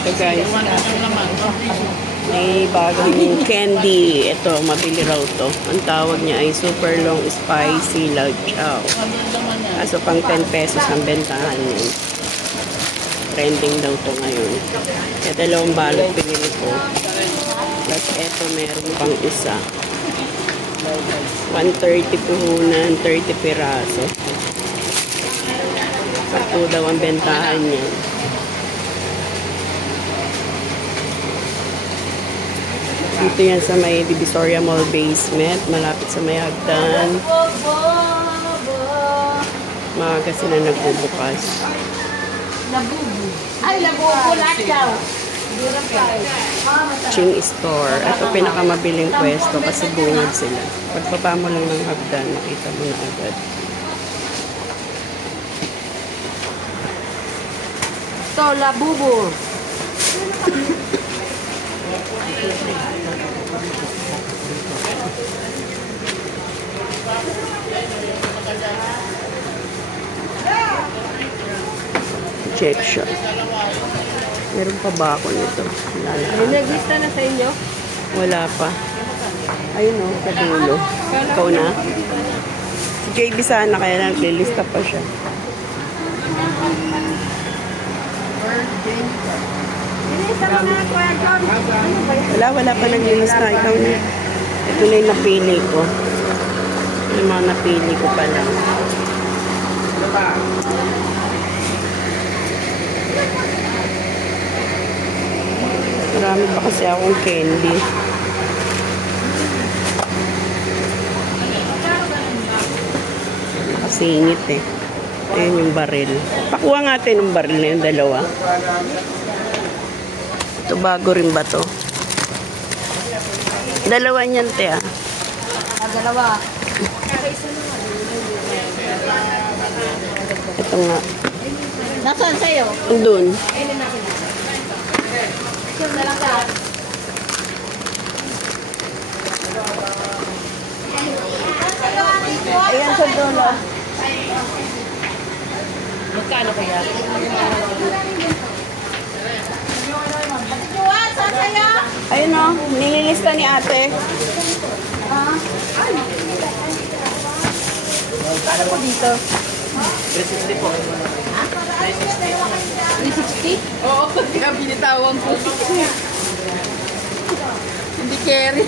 Ito guys, may bagong candy. Ito, mabili raw to. Ang tawag niya ay super long spicy lau chow. Kaso pang 10 pesos ang bentahan yun. Trending daw to ngayon. Kaya dalawang balot pinili ko. Plus eto meron pang isa. 130 puhunan, 30 piraso. Ito daw ang bentahan niya. Dito yan sa may Divisoria Mall basement. Malapit sa may hagdan. Maaga sila nagbubukas. Labubu. Ay, labubu lahat daw. Ching Store. Ito pinakamabiling pwesto kasi bungad sila. Pagbaba mo lang ng hagdan, makita mo na agad. Ito, labubu. Check shop. Meron pa ba ako nito? May naglista na sa inyo? Wala pa. Ayun o, sa dulo. Ikaw na? Si JB sana kaya naglilista pa siya. Wala pa naglilista. Ikaw na. Ito na yung napili ko. Yung mga napili ko pa lang. Marami pa kasi akong candy. Nakasingit eh. Ayun yung baril. Pakuha nga natin yung baril na yung dalawa. Ito bago rin ba to? Dalawa niyan te ah. Dalawa. Ito nga. Nasaan sa'yo? Doon. Ayan sa dulo. Magkano kaya? Ayun o, nililista ni ate. Paano po dito? 360 po. 360? Oo, kaya binitawan ko. Hindi carry.